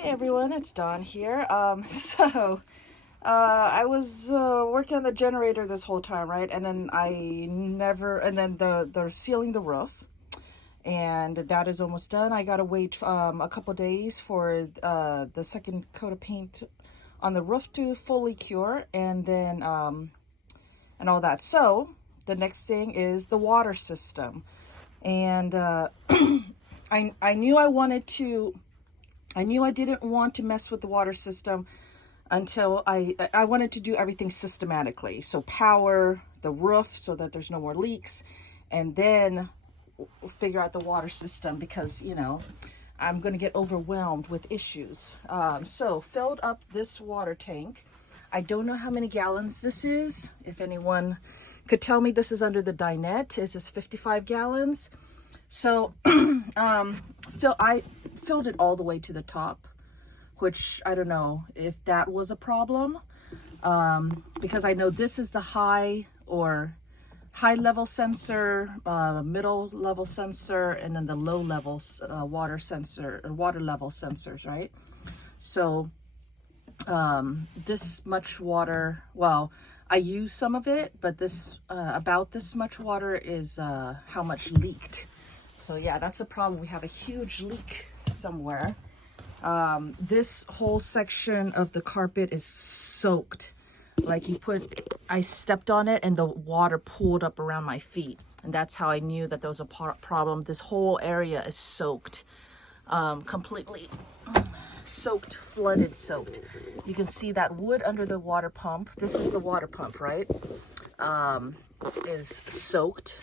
Hey everyone, it's Dawn here. I was working on the generator this whole time, right? And then they're sealing the roof, and that is almost done. I gotta wait a couple days for the second coat of paint on the roof to fully cure, and all that. So the next thing is the water system, and I knew I knew I didn't want to mess with the water system until I wanted to do everything systematically. So power the roof so that there's no more leaks, and then figure out the water system because I'm going to get overwhelmed with issues. So filled up this water tank. I don't know how many gallons this is. If anyone could tell me, this is under the dinette. Is this 55 gallons? So I filled it all the way to the top, which I don't know if that was a problem, because I know this is the high level sensor, middle level sensor, and then the low level water sensor or water level sensors, right? So this much water, well, I use some of it, but this about this much water is how much leaked. So yeah, that's a problem. We have a huge leak somewhere. This whole section of the carpet is soaked. Like I stepped on it and the water pooled up around my feet. And that's how I knew that there was a problem. This whole area is soaked, completely soaked, flooded soaked. You can see that wood under the water pump. This is the water pump, right? Is soaked.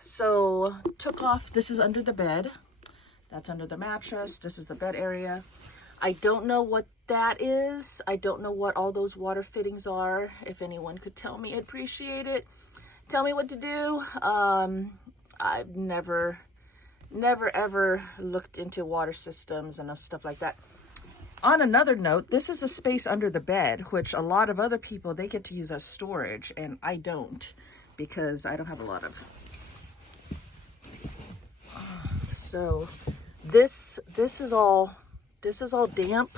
So took off, this is under the bed. That's under the mattress. This is the bed area. I don't know what that is. I don't know what all those water fittings are. If anyone could tell me, I'd appreciate it. Tell me what to do. I've never ever looked into water systems and stuff like that. On another note, this is a space under the bed, which a lot of other people, they get to use as storage, and I don't, because I don't have a lot of. So this is all damp,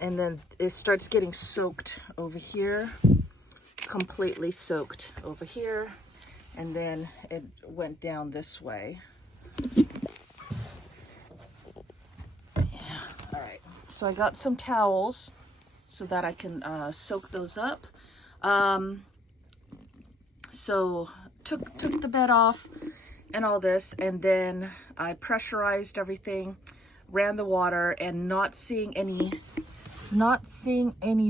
and then it starts getting soaked over here, completely soaked over here, and then it went down this way. Yeah. All right, so I got some towels so that I can soak those up. So took the bed off and all this, and then I pressurized everything, ran the water, and not seeing any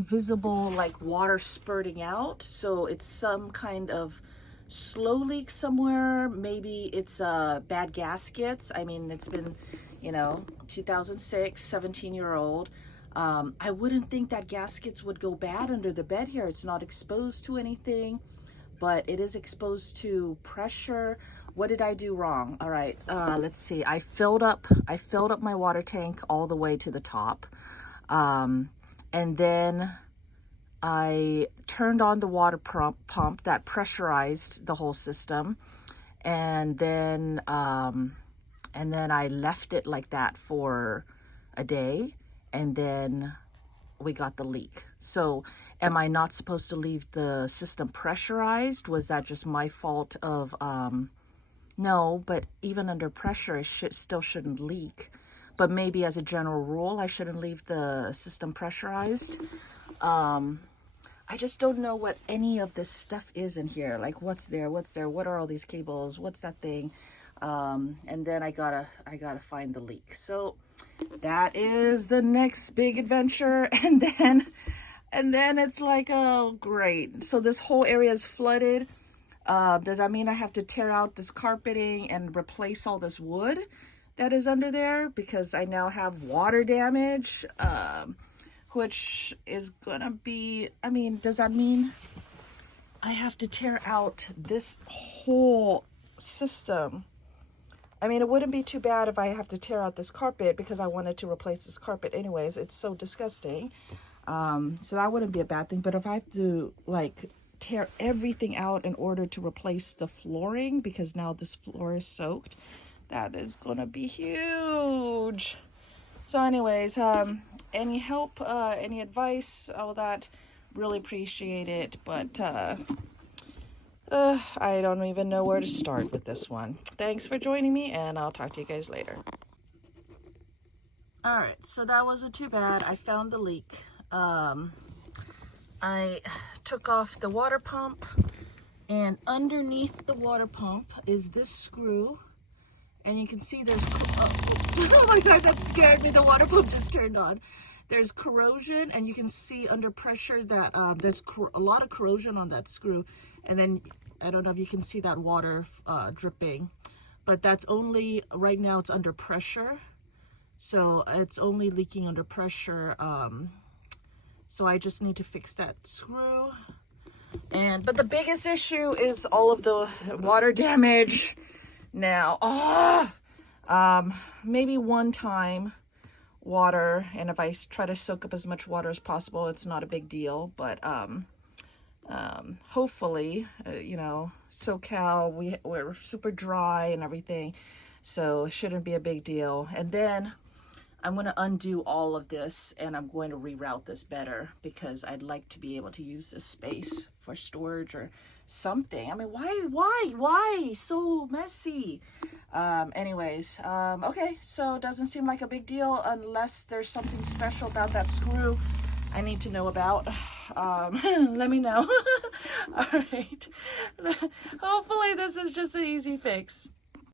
visible like water spurting out. So it's some kind of slow leak somewhere. Maybe it's bad gaskets. I mean, it's been 2006, 17-year-old. I wouldn't think that gaskets would go bad under the bed here. It's not exposed to anything, but it is exposed to pressure. What did I do wrong? All right, let's see. I filled up my water tank all the way to the top, and then I turned on the water pump that pressurized the whole system, and then I left it like that for a day, and then we got the leak. So am I not supposed to leave the system pressurized? Was that just my fault of no, but even under pressure, it still shouldn't leak. But maybe as a general rule, I shouldn't leave the system pressurized. I just don't know what any of this stuff is in here. Like, what's there? What are all these cables? What's that thing? And then I gotta find the leak. So that is the next big adventure. And then it's like, oh, great. So this whole area is flooded. Does that mean I have to tear out this carpeting and replace all this wood that is under there? Because I now have water damage, which is gonna be, I mean, does that mean I have to tear out this whole system? I mean, it wouldn't be too bad if I have to tear out this carpet because I wanted to replace this carpet anyways. It's so disgusting. So that wouldn't be a bad thing. But if I have to, like, tear everything out in order to replace the flooring because now this floor is soaked, That is gonna be huge. So anyways, any help, any advice, all that, really appreciate it. But I don't even know where to start with this one. Thanks for joining me, and I'll talk to you guys later. All right, so that wasn't too bad. I found the leak. I took off the water pump, and underneath the water pump is this screw. And you can see there's, oh my gosh, that scared me. The water pump just turned on. There's corrosion, and you can see under pressure that there's a lot of corrosion on that screw. And then, I don't know if you can see that water dripping, but that's only, right now it's under pressure. So it's only leaking under pressure. So I just need to fix that screw. But the biggest issue is all of the water damage. Now, maybe one time water, and if I try to soak up as much water as possible, it's not a big deal. But hopefully, you know, SoCal, we're super dry and everything, so it shouldn't be a big deal. And then I'm going to undo all of this, and I'm going to reroute this better, because I'd like to be able to use this space for storage or something. I mean, why so messy? Anyways, okay, so it doesn't seem like a big deal unless there's something special about that screw I need to know about. Let me know. All right. Hopefully this is just an easy fix.